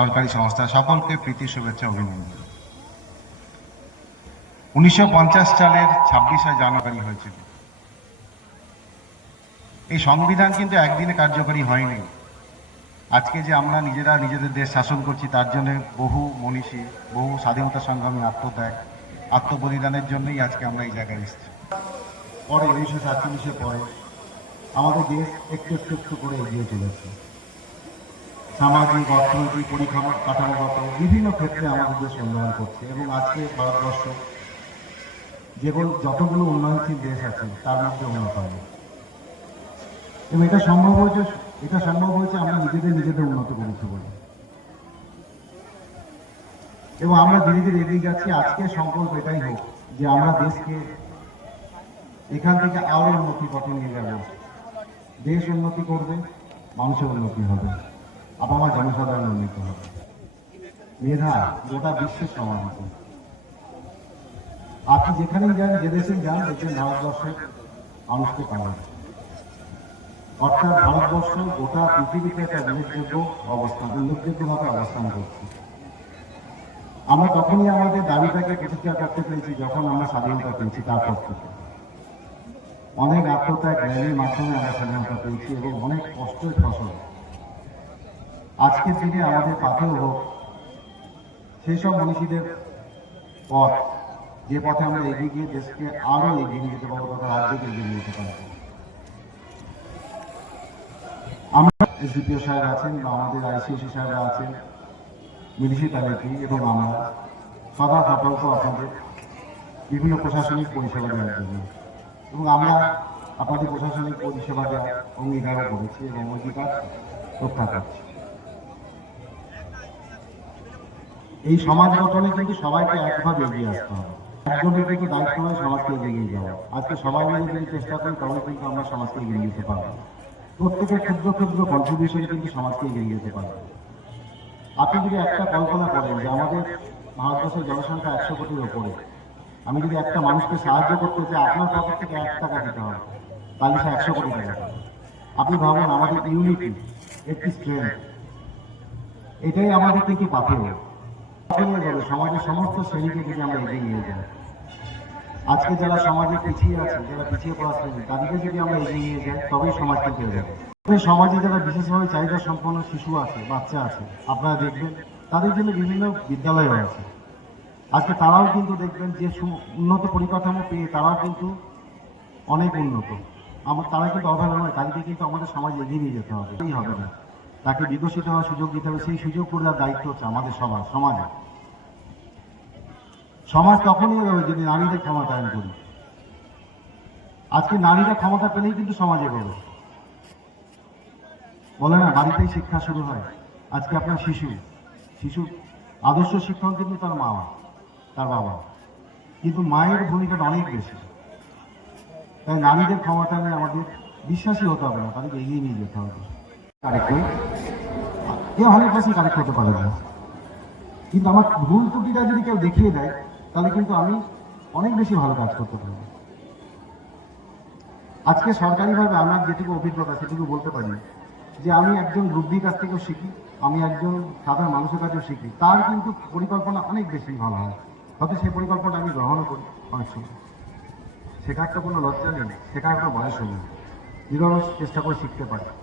সরকারি সংস্থা সকলকে প্রীতি, শুভেচ্ছা, অভিনন্দন। উনিশশো সালের ছাব্বিশে জানুয়ারি হয়েছিল। এই সংবিধান কিন্তু একদিনে কার্যকরী হয়নি। আজকে যে আমরা নিজেরা নিজেদের দেশ শাসন করছি, তার জন্য বহু মনীষী, বহু স্বাধীনতা সংগ্রামী আত্মত্যাগ, আত্মবলিদানের জন্যই আজকে আমরা এই জায়গায় এসেছি। পরে উনিশশো সাতচল্লিশের পরে আমাদের দেশ একটু একটু একটু করে এগিয়ে চলেছে। সামাজিক, অর্থনৈতিক পরিকাঠামো কাঠামোগত বিভিন্ন ক্ষেত্রে আমাদের দেশ উন্নয়ন করছে এবং আজকে ভারতবর্ষ যেগুলো যতগুলো উন্নয়নশীল দেশ আছে, তার মধ্যে অন্যতম এবং এটা সম্ভব হয়েছে এটা সম্ভব হয়েছে আমরা নিজেদের নিজেদের উন্নত করেছি বলে এবং আমরা ধীরে ধীরে এগিয়ে যাচ্ছি। আজকে সংকল্প এটাই হোক যে আমরা দেশকে এখান থেকে আরও উন্নতি পথে নিয়ে যাব। দেশ উন্নতি করবে, মানুষের উন্নতি হবে। আবার আমার জনসাধারণ উন্নত হবে। মেধা গোটা বিশ্বের সমানিত আপনি যেখানেই যান, যে দেশে যান, দেখবেন ভারতবর্ষের মানুষকে পাবেন অর্থাৎ ভারতবর্ষ গোটা পৃথিবীতে একটা উল্লেখযোগ্য অবস্থান, উল্লেখযোগ্যভাবে অবস্থান করছে। আমরা তখনই আমাদের দাবিটাকে প্রতিষ্ঠা করতে পেরেছি যখন আমরা স্বাধীনতা পেয়েছি তারপর থেকে। অনেক আত্মত্যাগ র্যালির মাধ্যমে আমরা স্বাধীনতা পেয়েছি এবং অনেক কষ্টের ফসল আজকের দিনে আমাদের পাথেও হোক সেই সব মনীষীদের পথ। যে পথে আমরা এগিয়ে গিয়ে দেশকে আরও এগিয়ে নিয়ে যেতে পারব তথা রাজ্যকে এগিয়ে নিয়ে যেতে পারব। আমরা এসডিপিও সাহেব আছেন বা আমাদের আইসিএসি সাহেবরা আছেন মিউনিসিপ্যালিটি এবং আমরা। সদা সতর্ক আপনাদের বিভিন্ন প্রশাসনিক পরিষেবা দেওয়ার জন্য। এবং আমরা আপনাদের প্রশাসনিক পরিষেবা দেওয়ার অঙ্গীকারও করেছি এবং অঙ্গীকার রক্ষা করছি। এই সমাজ গঠনে কিন্তু সবাইকে একভাবে এগিয়ে আসতে হবে। একজনের কিন্তু দায়িত্ব নয় সমাজকে এগিয়ে যাওয়া। আজকে সবাই মিলে যদি চেষ্টা করি, তবে কিন্তু আমরা সমাজকে এগিয়ে যেতে পারব। প্রত্যেকের ক্ষুদ্র ক্ষুদ্র কন্ট্রিবিউশন কিন্তু সমাজকে এগিয়ে যেতে পারবে। আপনি যদি একটা কল্পনা করেন যে আমাদের ভারতবর্ষের জনসংখ্যা একশো কোটির ওপরে, আমি যদি একটা মানুষকে সাহায্য করতে চাই, আপনার পকেট থেকে এক টাকা দিতে হবে। তাহলে সে একশো কোটি টাকা। আপনি ভাবুন, আমাদের ইউনিটি, একটি স্ট্রেংথ, এটাই আমাদের কিন্তু পাথেয় সমাজের সমস্ত শ্রেণীকে যদি আমরা এগিয়ে নিয়ে যাই। আজকে যারা সমাজে পিছিয়ে আছে, যারা পিছিয়ে পড়া শ্রেণি, তাদেরকে যদি আমরা এগিয়ে নিয়ে যাই, তবেই যাবে সমাজে যারা বিশেষভাবে চাহিদা সম্পন্ন শিশু আছে বাচ্চা আছে, আপনারা দেখবেন, তাদের জন্য বিভিন্ন বিদ্যালয় আছে আজকে তারাও কিন্তু দেখবেন যে উন্নত পরিকাঠামো পেয়ে তারাও কিন্তু অনেক উন্নত। আমার তারা কিন্তু অভাব নয়, তাদেরকে কিন্তু আমাদের সমাজ এগিয়ে নিয়ে যেতে হবে। হবে না। তাকে বিকশিত হওয়ার সুযোগ দিতে হবে, সেই সুযোগ করে দেওয়ার দায়িত্ব হচ্ছে আমাদের সবার সমাজে সমাজ তখনই হবে যদি নারীদের ক্ষমতায়ন করি। আজকে নারীরা ক্ষমতা পেলেই কিন্তু সমাজে এগোবে বলে না, বাড়িতেই শিক্ষা শুরু হয়। আজকে আপনার শিশু শিশু, আদর্শ শিক্ষক কিন্তু তার মা, তার বাবা। কিন্তু মায়ের ভূমিকাটা অনেক বেশি। তাই নারীদের ক্ষমতা নিয়ে আমাদের বিশ্বাসী হতে হবে না, তাদেরকে এগিয়ে নিয়ে যেতে হবে। কেউ হান্ড্রেড পার্সেন্ট কারেক্ট হতে পারে না। কিন্তু আমার ভুল ত্রুটিটা যদি কেউ দেখিয়ে দেয়, তাহলে কিন্তু আমি অনেক বেশি ভালো কাজ করতে পারব। আজকে সরকারিভাবে আমার যেটুকু অভিজ্ঞতা, সেটুকু বলতে পারি যে আমি একজন রুব্বির কাছ থেকেও শিখি, আমি একজন সাধারণ মানুষের কাছেও শিখি। তার কিন্তু পরিকল্পনা অনেক বেশি ভালো হয়। হয়তো সেই পরিকল্পনা আমি গ্রহণও করি অনেক সময়। শেখার তো কোনো লজ্জা নেই শেখার কোনো বয়স নেই। নীরব চেষ্টা করে শিখতে পারে।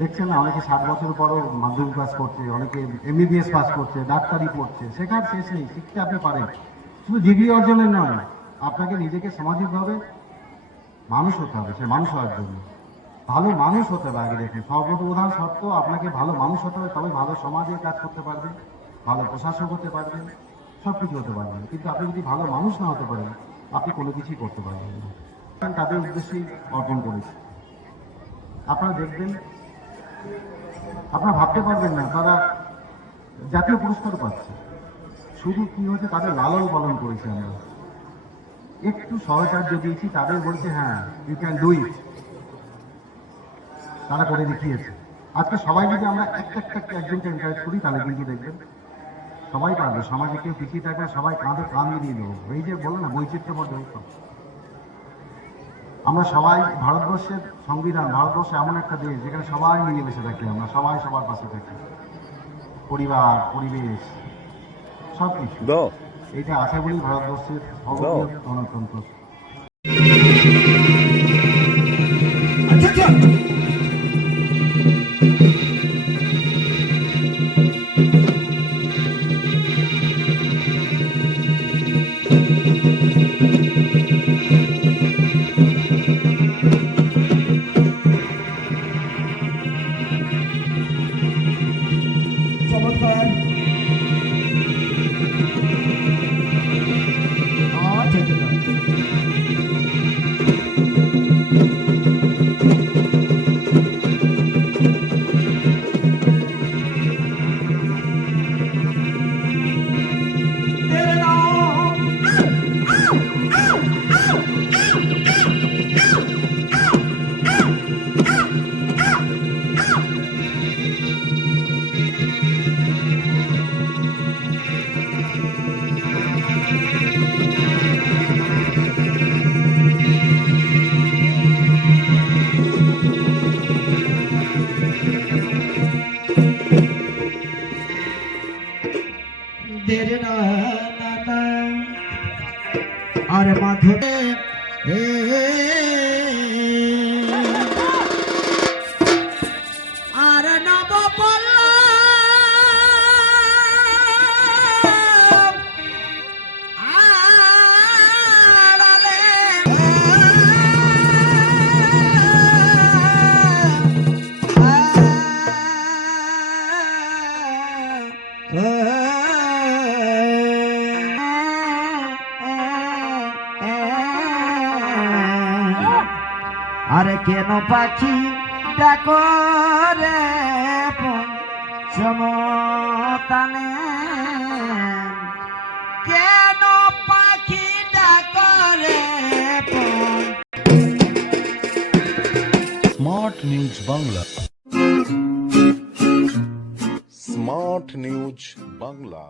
দেখছেন না, অনেকে ষাট বছর পরও মাধ্যমিক পাস করছে, অনেকে এমবিবিএস পাস করছে, ডাক্তারি পড়ছে, শেখার শেষ নেই, শিখতে আপনি পারেন। শুধু ডিগ্রি অর্জনের নয়, আপনাকে নিজেকে সামাজিকভাবে মানুষ হতে হবে, সে মানুষ হওয়ার জন্য। ভালো মানুষ হতে হবে আগে দেখুন সর্বপ্রধান শর্ত আপনাকে ভালো মানুষ হতে হবে, তবে ভালো সমাজে কাজ করতে পারবেন, ভালো প্রশাসক হতে পারবেন সব কিছু হতে পারবেন। কিন্তু আপনি যদি ভালো মানুষ না হতে পারেন, আপনি কোনো কিছুই করতে পারবেন না। তাদের উদ্দেশ্যেই অর্পণ করেছি। আপনারা দেখবেন আপনারা ভাবতে পারবেন না, তারা জাতীয় পুরস্কার পাচ্ছে। শুধু কি হচ্ছে তাদের লালন পালন করেছি আমরা। একটু সহচার্য দিয়েছি, তাদের বলছে হ্যাঁ ইউ ক্যান ডু ইট তারা করে দেখিয়েছে। আজকে সবাই যদি আমরা একটা একটা একজনকে এনকারেজ করি, তাহলে কিন্তু দেখবেন সবাই পারবে। সমাজে কেউ পিছিয়ে থাকবে সবাই কাঁধে কাঁধ দিয়ে দেবো এই যে বলো না, বৈচিত্র্যময় আমরা সবাই ভারতবর্ষের সংবিধান ভারতবর্ষ এমন একটা দেশ যেখানে সবাই মিলেমিশে থাকি আমরা সবাই সবার পাশে থাকি। পরিবার পরিবেশ সব কিছু এটা আছে বলেই ভারতবর্ষের গণতন্ত্র। আরে কেন পাখি ডাকো রে চমতানে কেন পাখি ডাকো রে smart news Bangla. Smart news Bangla.